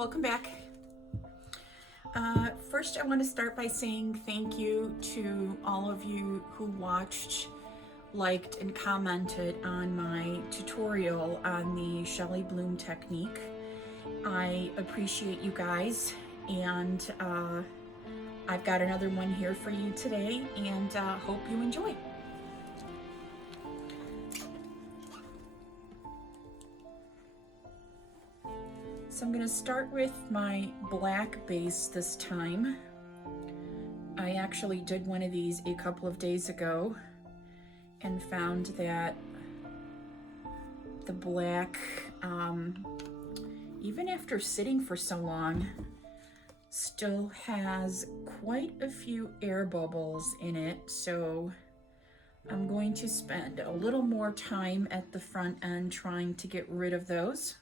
welcome back. First, I want to start by saying thank you to all of you who watched, liked, and commented on my tutorial on the Shelee Bloom technique. I appreciate you guys, and I've got another one here for you today, and hope you enjoy. So I'm going to start with my black base this time. I actually did one of these a couple of days ago and found that the black, even after sitting for so long, still has quite a few air bubbles in it. So I'm going to spend a little more time at the front end trying to get rid of those,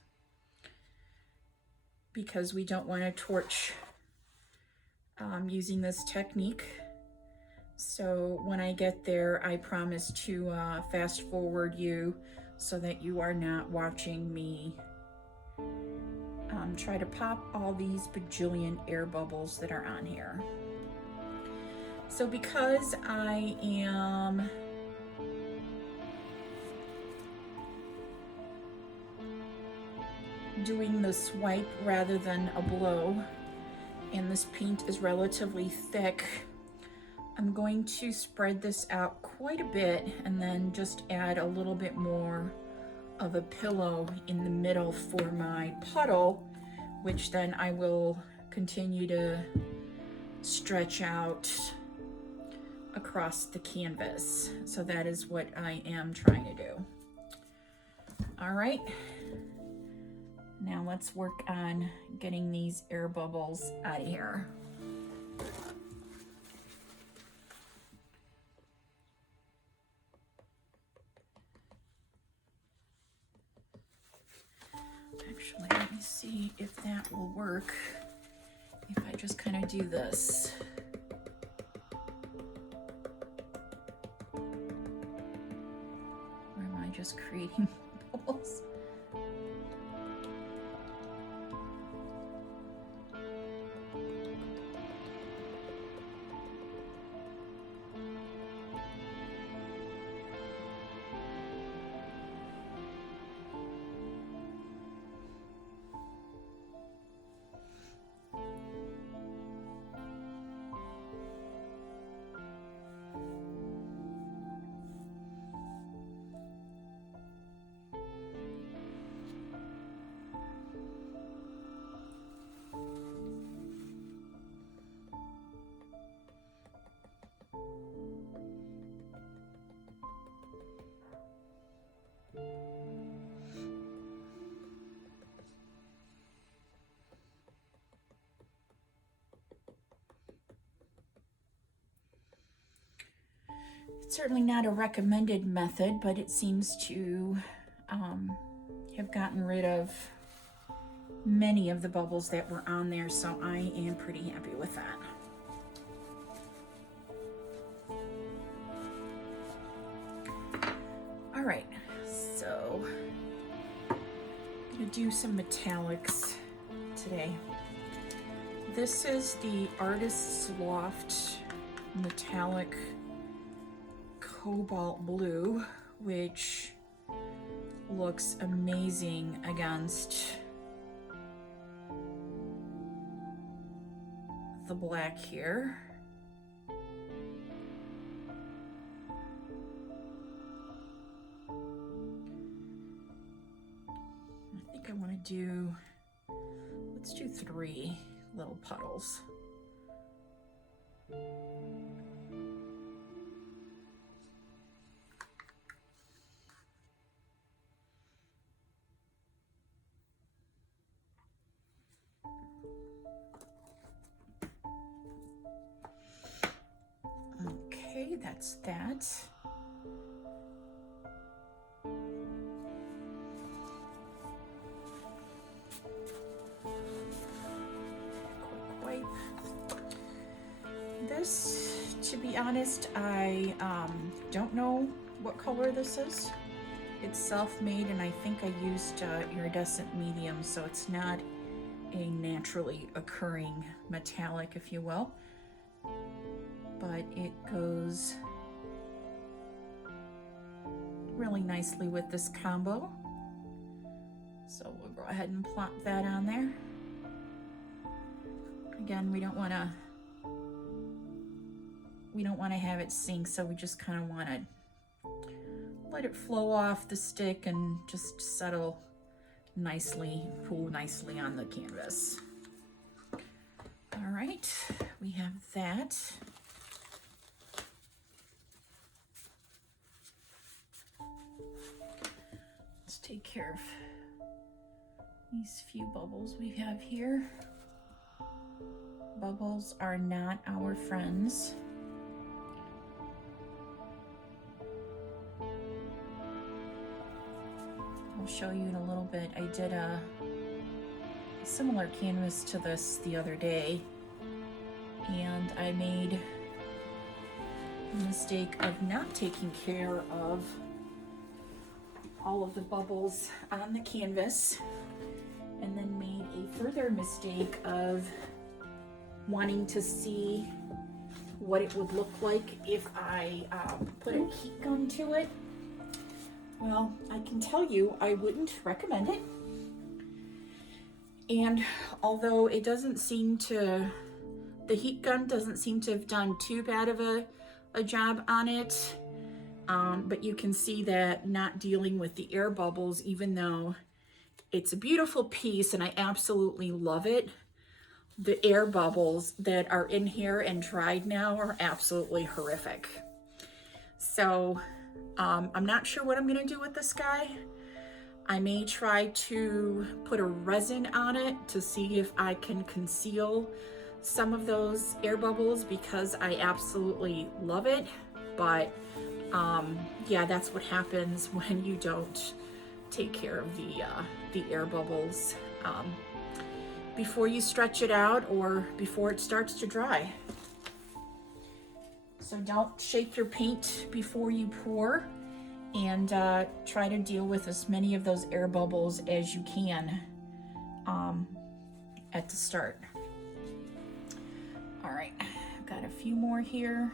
because we don't want to torch using this technique. So when I get there, I promise to fast forward you so that you are not watching me try to pop all these bajillion air bubbles that are on here. So because I am doing the swipe rather than a blow, and this paint is relatively thick, I'm going to spread this out quite a bit and then just add a little bit more of a pillow in the middle for my puddle, which then I will continue to stretch out across the canvas. So that is what I am trying to do. All right. Now let's work on getting these air bubbles out of here. Actually, let me see if that will work if I just kind of do this. Or am I just creating bubbles? It's certainly not a recommended method, but it seems to have gotten rid of many of the bubbles that were on there, so I am pretty happy with that. All right, so I'm gonna do some metallics today. This is the Artist's Loft metallic cobalt blue, which looks amazing against the black here. I think I want to do, let's do 3 little puddles. Okay, that's that. Quick wipe. This, to be honest, I don't know what color this is. It's self-made, and I think I used iridescent medium, so it's not a naturally occurring metallic, if you will, but it goes really nicely with this combo. So we'll go ahead and plop that on there. Again, we don't want to have it sink, so we just kind of want to let it flow off the stick and just settle nicely, cool nicely on the canvas. All right, we have that. Let's take care of these few bubbles we have here. Bubbles are not our friends. I'll show you in a little bit. I did a similar canvas to this the other day, and I made the mistake of not taking care of all of the bubbles on the canvas, and then made a further mistake of wanting to see what it would look like if I put a heat gun to it. Well, I can tell you I wouldn't recommend it. And although it doesn't seem to, the heat gun doesn't seem to have done too bad of a job on it, but you can see that not dealing with the air bubbles, even though it's a beautiful piece and I absolutely love it, the air bubbles that are in here and dried now are absolutely horrific. So I'm not sure what I'm gonna do with this guy. I may try to put a resin on it to see if I can conceal some of those air bubbles, because I absolutely love it. But yeah, that's what happens when you don't take care of the air bubbles before you stretch it out or before it starts to dry. So don't shake your paint before you pour, and try to deal with as many of those air bubbles as you can at the start. All right, I've got a few more here.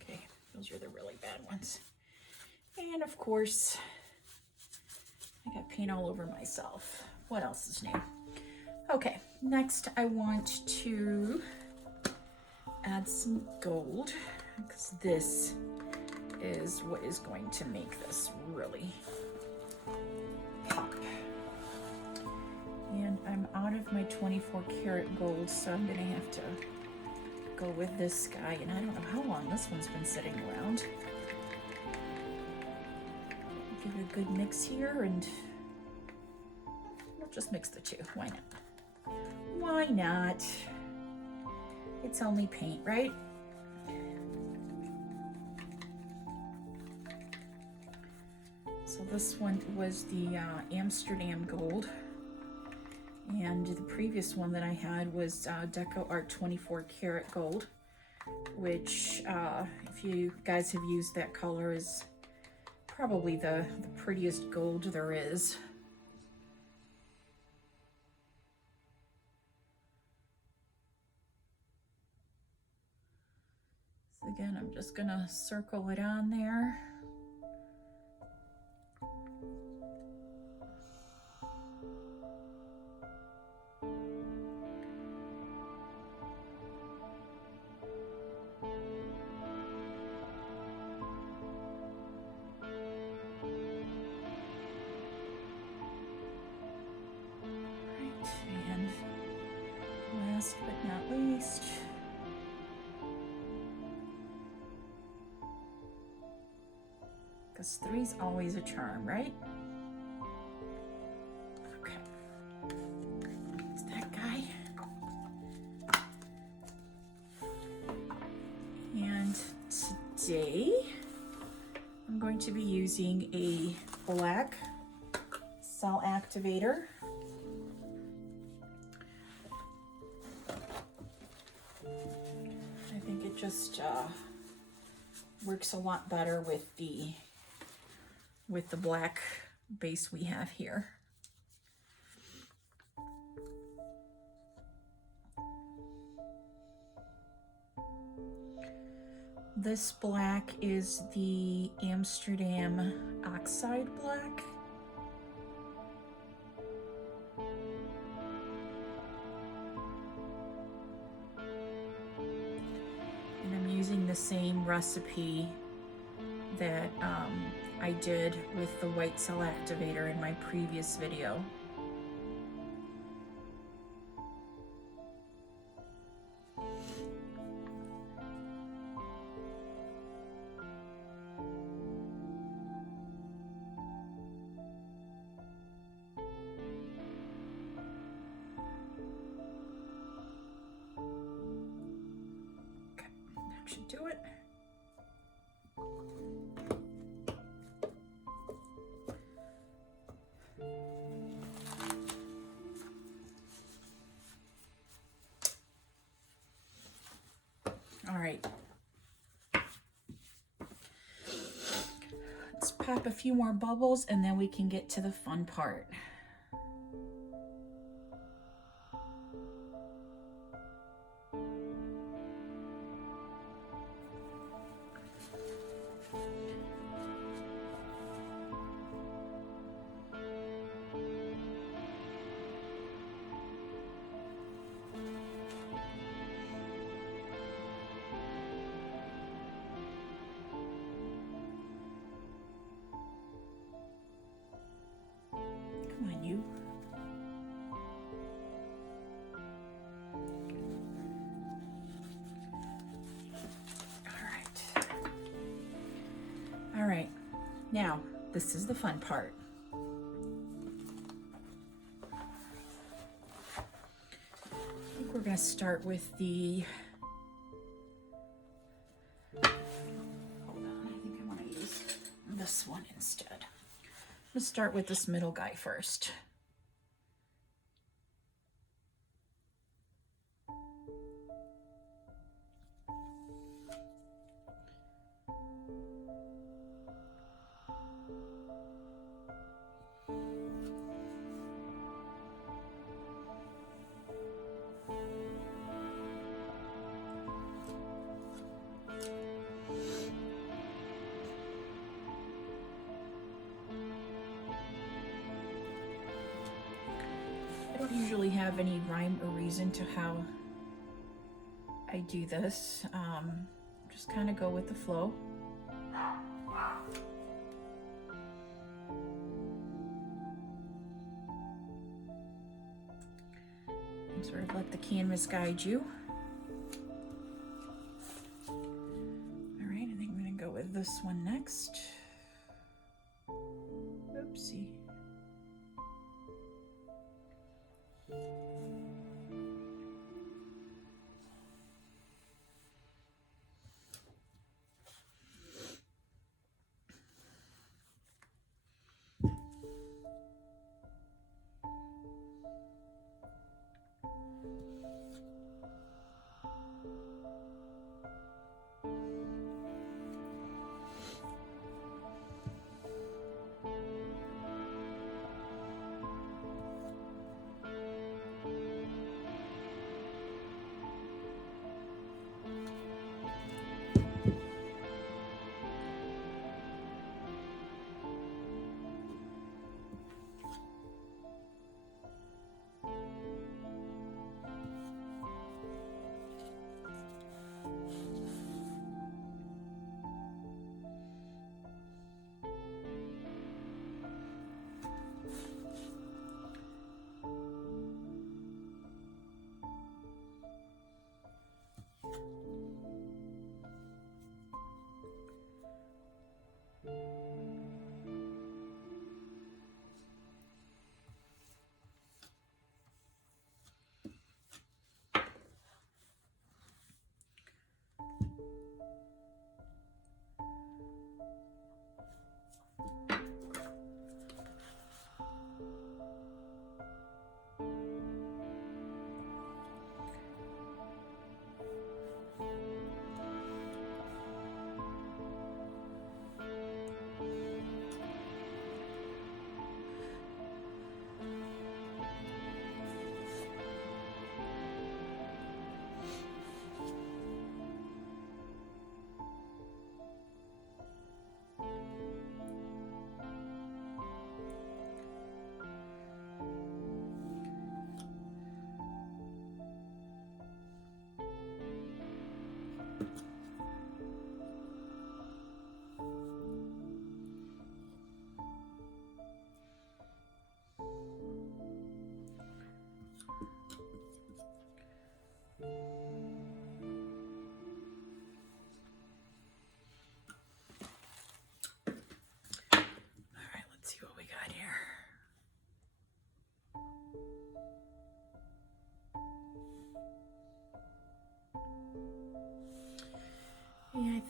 Okay, those are the really bad ones. And of course, I got paint all over myself. What else is new? Okay, next I want to add some gold, because this is what is going to make this really pop. And I'm out of my 24 karat gold, so I'm gonna have to go with this guy, and I don't know how long this one's been sitting around. Give it a good mix here, and we'll just mix the two. Why not? Why not? It's only paint, right? So this one was the Amsterdam gold, and the previous one that I had was Deco Art 24 karat gold, which if you guys have used that color, is probably the prettiest gold there is. So again, I'm just gonna circle it on there. And last but not least, because three's always a charm, right? Okay, it's that guy. And today I'm going to be using a black cell activator. I think it just works a lot better with the black base we have here. This black is the Amsterdam Oxide Black. And I'm using the same recipe that I did with the white cell activator in my previous video. Should do it. All right. Let's pop a few more bubbles and then we can get to the fun part. Come on, you. All right. Now, this is the fun part. I think we're going to start with the... Hold on, I think I want to use this one instead. I'm going to start with this middle guy first. I don't usually have any rhyme or reason to how I do this. Just kind of go with the flow. And sort of let the canvas guide you. All right, I think I'm going to go with this one next. Oopsie.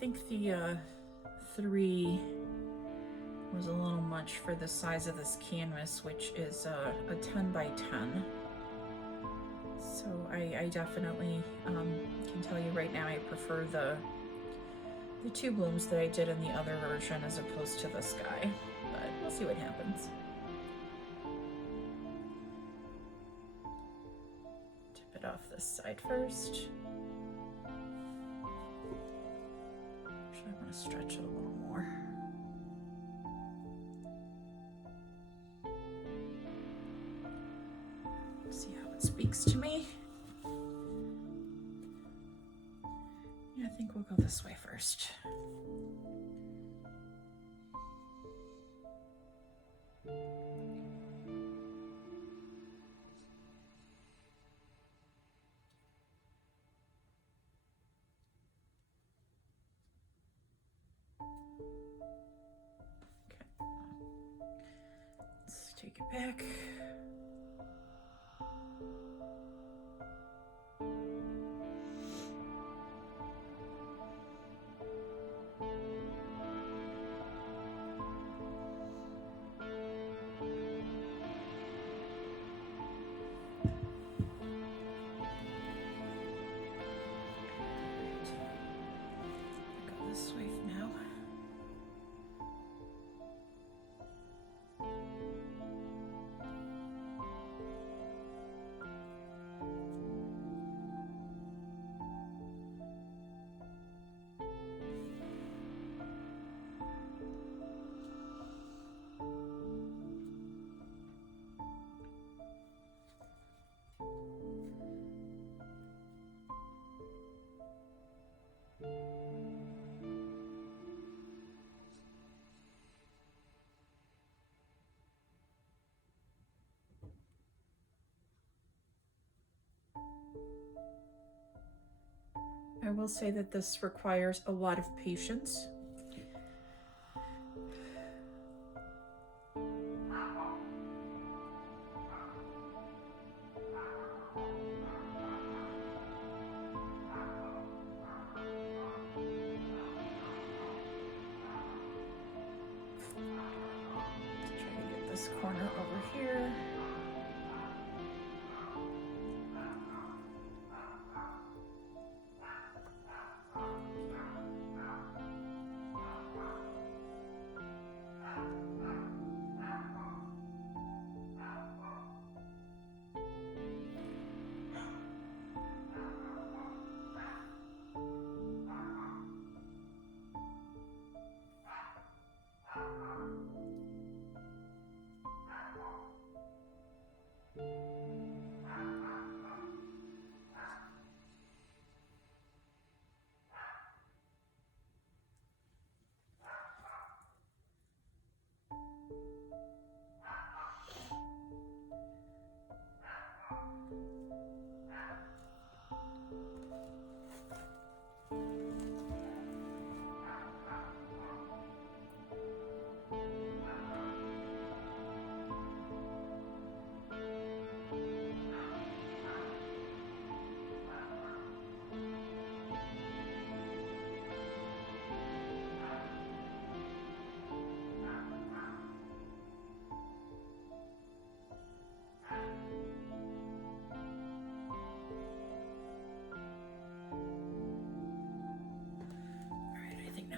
think the 3 was a little much for the size of this canvas, which is a 10 by 10. So I definitely can tell you right now I prefer the 2 blooms that I did in the other version as opposed to this guy, but we'll see what happens. Tip it off this side first. Actually, I want to stretch it a little more. See how it speaks to me. Yeah, I think we'll go this way first. Okay. Let's take it back. This way now. I will say that this requires a lot of patience. Let's try to get this corner over here.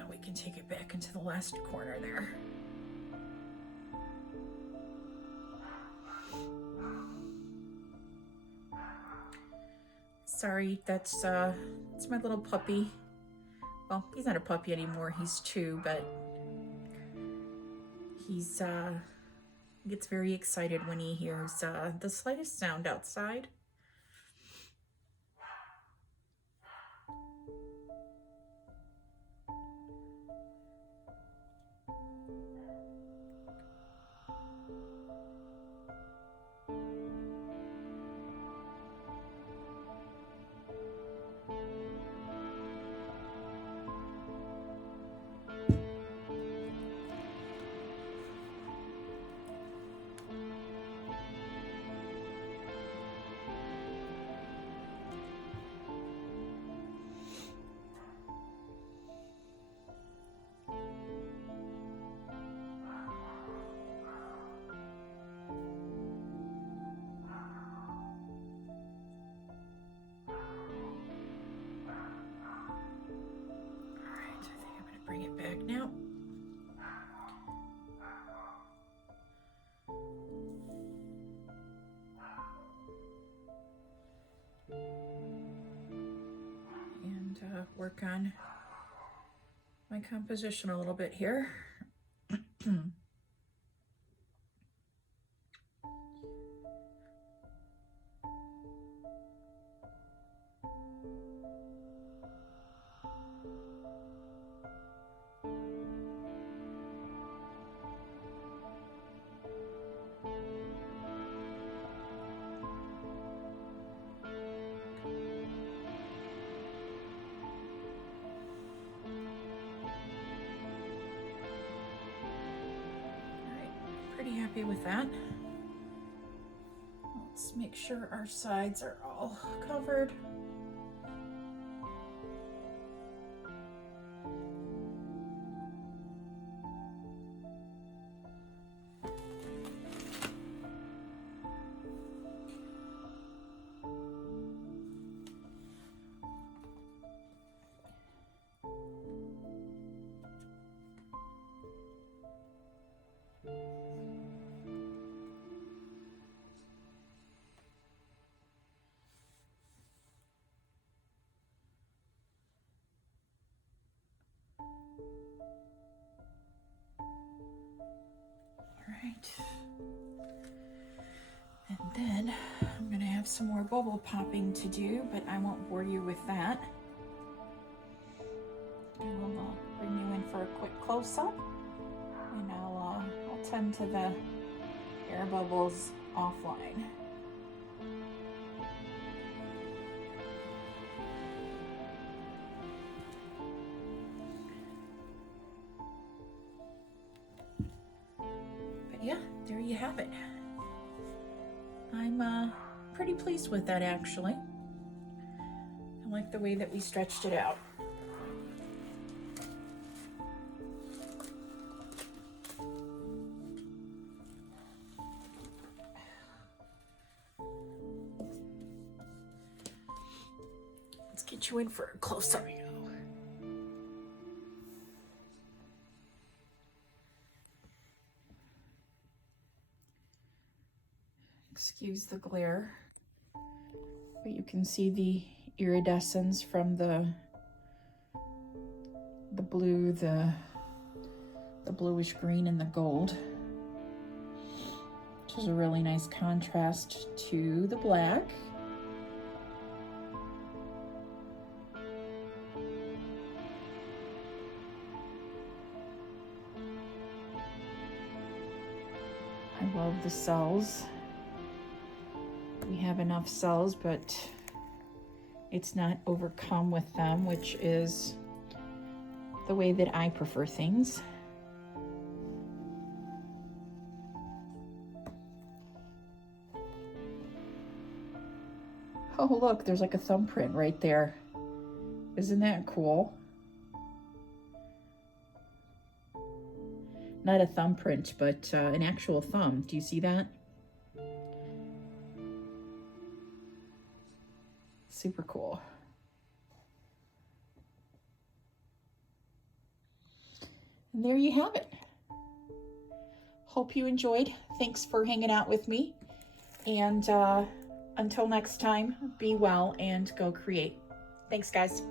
We can take it back into the last corner there. Sorry, that's it's my little puppy. Well, he's not a puppy anymore, he's 2, but he's gets very excited when he hears the slightest sound outside. work on my composition a little bit here. Pretty happy with that. Let's make sure our sides are all covered. And then I'm gonna have some more bubble popping to do, but I won't bore you with that. I will bring you in for a quick close-up, and I'll tend to the air bubbles offline. But yeah, there you have it. I'm pretty pleased with that, actually. I like the way that we stretched it out. Let's get you in for a close-up. Excuse the glare, but you can see the iridescence from the blue, the bluish green, and the gold, which is a really nice contrast to the black. I love the cells. We have enough cells, but it's not overcome with them, which is the way that I prefer things. Oh, look, there's like a thumbprint right there. Isn't that cool? Not a thumbprint, but an actual thumb. Do you see that? Super cool. And there you have it. Hope you enjoyed. Thanks for hanging out with me. And until next time, be well and go create. Thanks, guys.